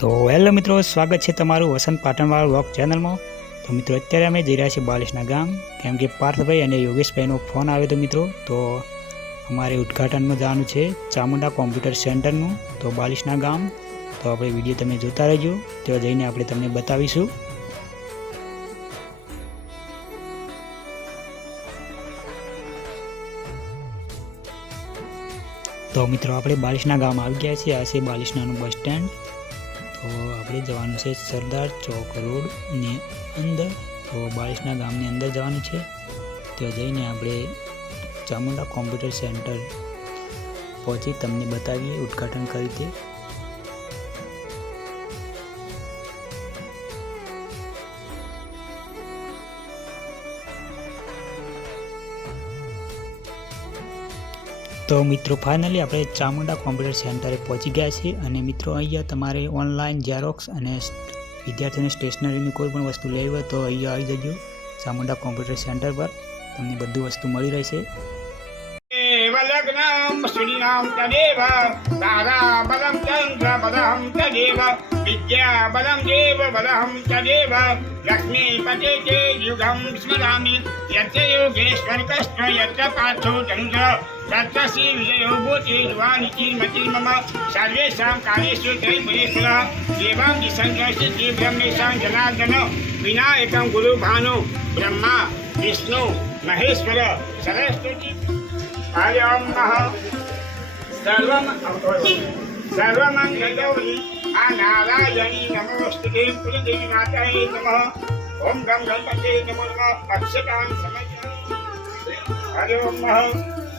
તો હેલો મિત્રો, સ્વાગત છે તમારું વસંત પાટણવાળા વોક ચેનલમાં. તો મિત્રો, અત્યારે અમે જઈ રહ્યા છીએ બાલિશના ગામ. કેમ કે પાર્થભાઈ અને યોગેશભાઈનો ફોન આવ્યો હતો મિત્રો. તો અમારે ઉદ્ઘાટનમાં જવાનું છે ચામુંડા કોમ્પ્યુટર સેન્ટરનું, તો બાલિશના ગામ. તો આપણે વીડિયો તમે જોતા રહેજો. ત્યાં જઈને આપણે તમને બતાવીશું. તો મિત્રો, આપણે બાલિશના ગામ આવી ગયા છીએ. આ છે બાલિશનાનું બસ સ્ટેન્ડ. તો આપણે જવાનું છે સરદાર ચોક રોડની અંદર. તો બાલિશના ગામની અંદર જવાનું છે. ત્યાં જઈને આપણે ચામુંડા કોમ્પ્યુટર સેન્ટર પહોંચી તમને બતાવીએ ઉદ્ઘાટન કરી તે તો મિત્રો ફાઇનલી આપણે ચામુંડા કોમ્પ્યુટર સેન્ટરે પહોંચી ગયા છીએ અને મિત્રો, અહીંયા તમારે ઓનલાઈન ઝેરોક્સ અને વિદ્યાર્થીઓને સ્ટેશનરીની કોઈ પણ વસ્તુ લેવી હોય તો અહીંયા આવી જજો. ચામુંડા કોમ્પ્યુટર સેન્ટર પર તમને બધું વસ્તુ મળી રહેશે. श्रीणां तदेव। ताराबलं चन्द्रबलहं तदेव। विद्याबलं देवबलहं तदेव। लक्ष्मीपते च युगं स्मरामि। यत्र योगेश्वर कृष्ण यत्र पार्थो चन्द्र। तत्र श्रीविजयो भूतिर्वाणितिर्मति मम। सर्वेषां कार्येषु त्रैपुरेश्वर एवं दिसङ्गसिद्धि ब्रह्मेशां जनार्दन। विनायकं गुरुभानु। ब्रह्मा, विष्णु, महेश्वर, सरस्वती हरिओम्नः सर्वं सर्वमङ्गलगौरी नारायणी नमोऽस्तुते कुलदेवी मातायै नमः ॐ गं गणपते नमो नमः अक्षतां समर्पयामि हरि ओं नमः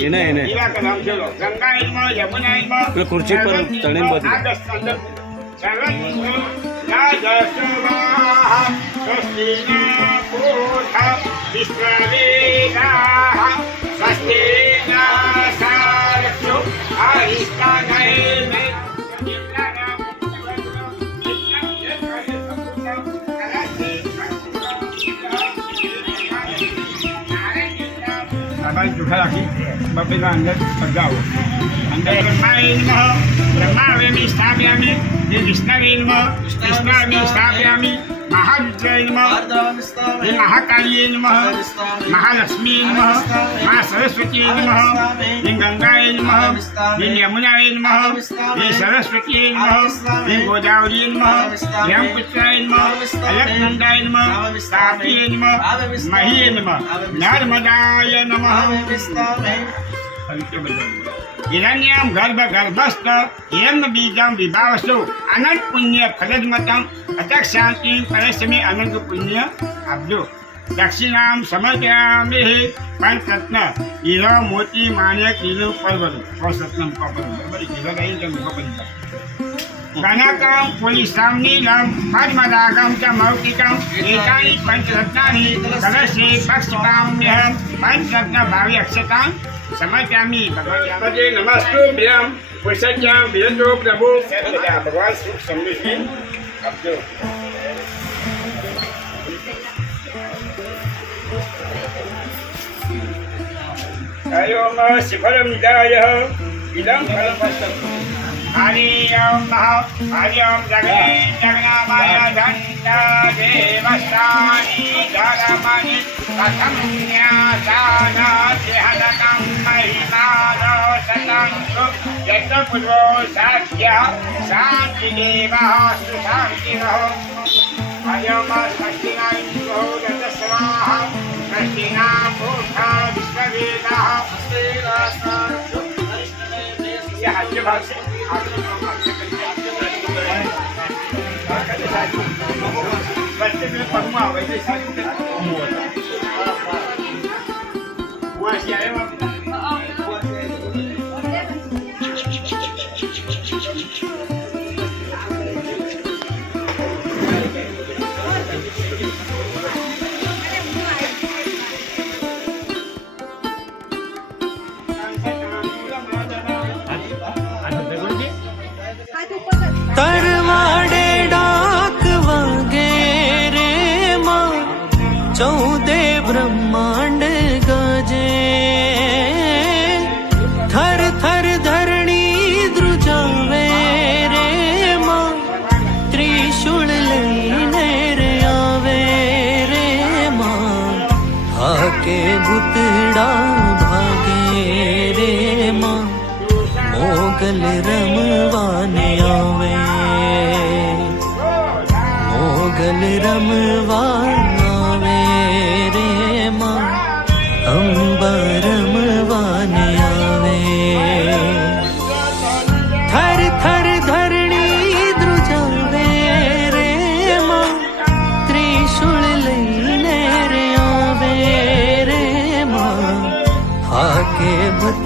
એને એને. પેલા ખુરશી પર ચડીને બધું બાબાને જુઠા રાખી બાપીના અંદર સજાવો અંદર બ્રહ્માય બ્રહ્મા બ્રહ્માવેમી સ્થાપયામિ જે વિષ્ણાવેમી સ્થાપયામિ મહારુદ્રાય નમઃ જે મહાકાળીય નમઃ મહાલક્ષ્મી નમઃ મા સરસ્વતી નમઃ જે ગંગાય નમઃ જે યમુનાય નમઃ જે સરસ્વતી નમઃ જે ગોદાવરી નમઃ नमः અલકનંદાય નમઃ તાપીય નમઃ મહીય નમઃ નર્મદાય નમઃ હિરણ્યમ ગર્ભ ગર્ભસ્થ હિરણ્ય બીજમ વિભાવસુ અનંત પુણ્ય ફલદમતમ અતક શાંતિ પરસ્મે અનંત પુણ્ય આપજો દક્ષિણામ સમર્પયામિ પંચરત્ન હીરો મોતી માણેક હીરો પર્વત પંચરત્નમ કપલ બરાબર હીરો ગઈ કે કપલ ગણકમ પોલીસામ નીલમ પદ્મદાગમ ચ મૌક્તિકમ એતાની પંચરત્નાની કલશે પક્ષપામ્યહમ પંચરત્ન ભાવી અક્ષતામ સમર્પ્યામિ ભગવતે નમસ્તુભ્યમ પુષજ્યામ વિરજો પ્રભુ ભગવાન સુખ સમૃદ્ધિ આપજો હરિઓમ શિખરમ વિદાય ઇદમ हरि ओम नमः हरि ओम जगने जगनामाय धन्य देवस्तानि धर्मणि कथं न्यासानातिहनतं महिमानोसतं यत्र पूर्वो सत्य शान्तिदेवः सुशान्तिरः हरि ओम षष्टिनां विभो रजस्वाः षष्टिनां मूर्धा विश्ववेदाः Vai ser mesmo para arrumar, vai deixar de ter como outra. Mas já é uma के गुतड़ा भागे रे मां। भुतडा भगेरे मोगल रमवा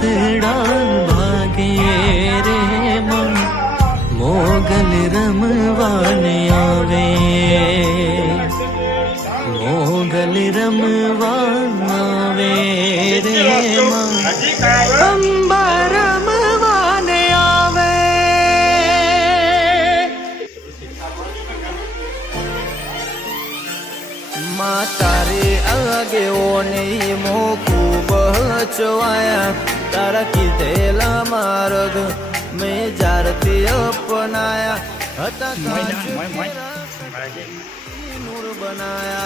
ભતડા ભાગે રે માં મોગલ રમવાને આવે મોગલ રમવા આવે રે માં હજી કાંઈ અંબા રમવાને આવે માં તારે આગે મોકું બહચવાયા तारा किदेला मारग मैं जारती अपनाया। नूर बनाया।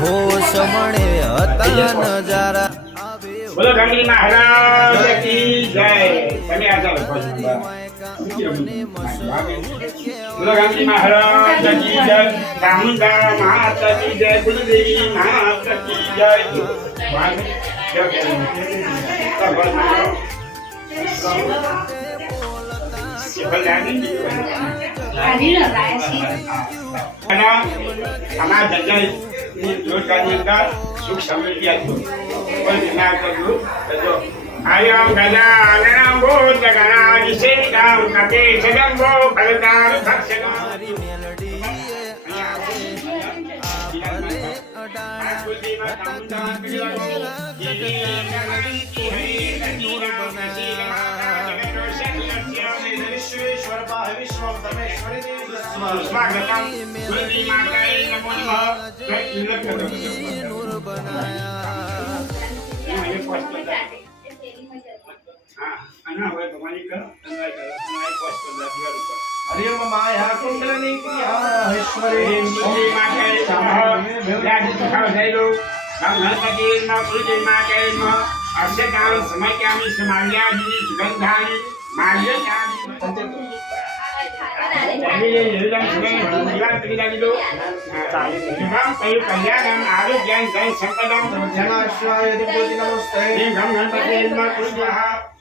हो समणे हता नज़ारा। બોલો ગંગી મહારાજ કી જય. તમે આ જાવ બોલો ગંગી મહારાજ કી જય. ચામુંડા માતા કી જય કુલદેવી માતા કી જય અમારા જગ્યાએ રોજગારની અંદર સુખ સમૃદ્ધિ હતું કોઈ બીમાર કરવું તો આયમ ગજાનનમ ભૂત ગણાધિશેષમ કપીશજંબો ફલદાન ભક્ષણમ મારી મેલડીએ આવે અડાણા હતા સ્વાગતમ હરિયમ માયા કુંડલની ઈશ્વરી કુલદેવી માતાએ નમઃ રાજી સુખાવ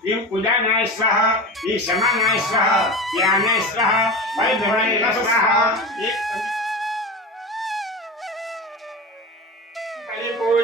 ीं कुजानाय स्वः ईं समानाय स्वः यानाय स्वः वैभवनाय स्वः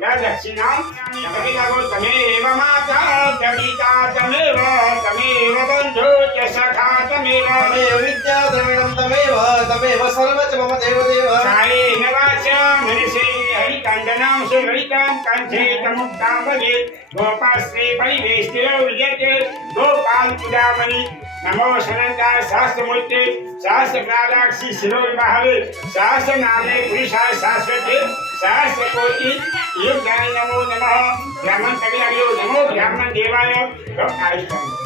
दक्षिणां तमेव तमेव माता तपिता तमेव तमेव बन्धु च सखा तमेव तमेव विद्या द्रविणं तमेव तमेव सर्व च मम देवदेव सायेन वाचा मनसे हरिकाञ्चनां सुहरितां काञ्चे तमुक्तां भवेत् गोपाश्रे परिवेष्टिरौ विजयते गोपाल् पुडामणि नमो शरण्याय सहस्रमूर्ति सहस्रप्रालाक्षी शिरोमि महावे सहस्रनामे पुरुषाय शाश्वते सहस्रकोटि युगाय नमो नमः, ब्राह्मण कवियो नमो ब्राह्मण देवाय आयुष्मान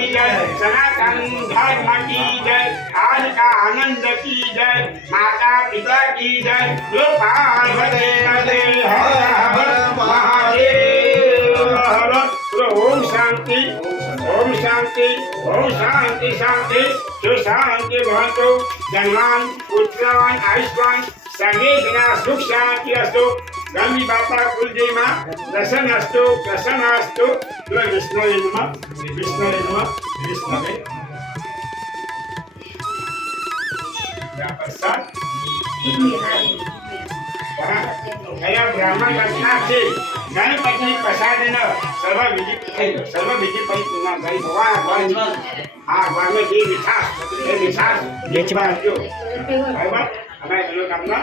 की जय सनातन धर्म की जय आज का आनंद की जय माता पिता की जय। गोपाल भले भले हर महादेव ओम शांति ओम शांति ओम शांति शांति सुशांति भवतु जन्मान उत्सवान आयुष्मान सभी जना सुख शांति अस्तु ગામની બાપા કુલજીમાં લસન અસ્તુ પ્રસન અસ્તુ જો વિષ્ણુ એનમાં વિષ્ણુ એનમાં વિષ્ણુ ને પ્રસાદ કયા બ્રાહ્મણ લગ્નાથી ગણ પત્ની પ્રસાદનો સર્વ વિધિ થઈ ગયો સર્વ વિધિ પછી પુના ગઈ ભગવાન આ ભગવાનનો જે વિશાસ એ વિશાસ વેચવા જો બરાબર અમે એનો કામના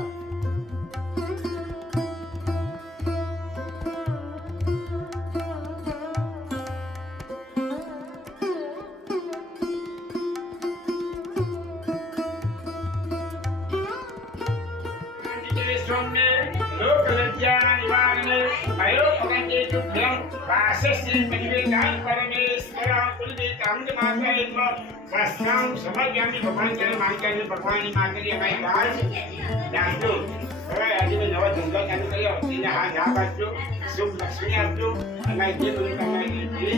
માતરેમ શાસ્ત્રામ સમજ્ઞાની ભગવાન કરે માંગ્યાની ભગવાનની માંગરી કઈ બાળ જાણજો. હવે મેં નવો ધંધો ચાલુ કર્યો, એને હા આપજો, શુભ લક્ષ્મી આપજો, અને જે બધું તમારી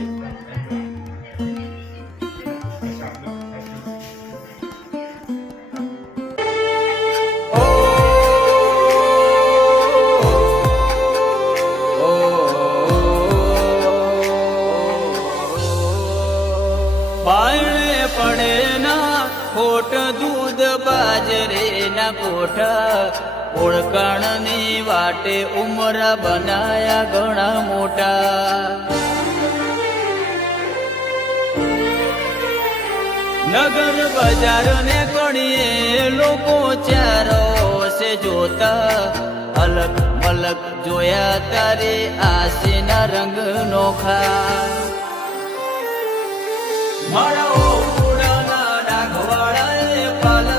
બાયણે પડે ના ખોટ દૂધ બાજરે ના કોઠ. ઓળખાણની વાટે ઉમર બનાયા ઘણા મોટા. નગર બજાર ને કણીએ લોકો ચારો છે જોતા. અલગ મલક જોયા તારે આશીના રંગ નોખા મારા ઉડાના ડાઘવાળાએ પાલવ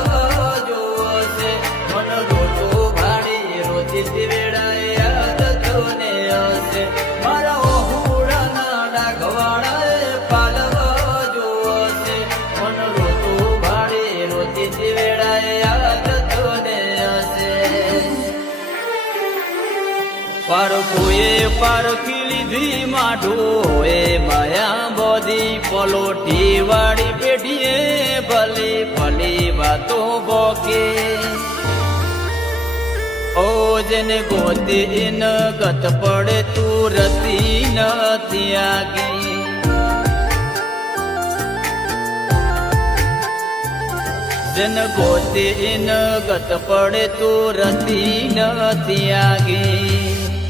પારખોએ પારખી લીધી માઢોએ માયા બોધી પલોટી વાળી પેઢીએ ભલે ભલે વાતો બોકે. ઓ જેને ગોતે ન ગત પડે તું રતી નથી આગી. જન ગોતે ન ગત પડે તું રતી નથી આગી.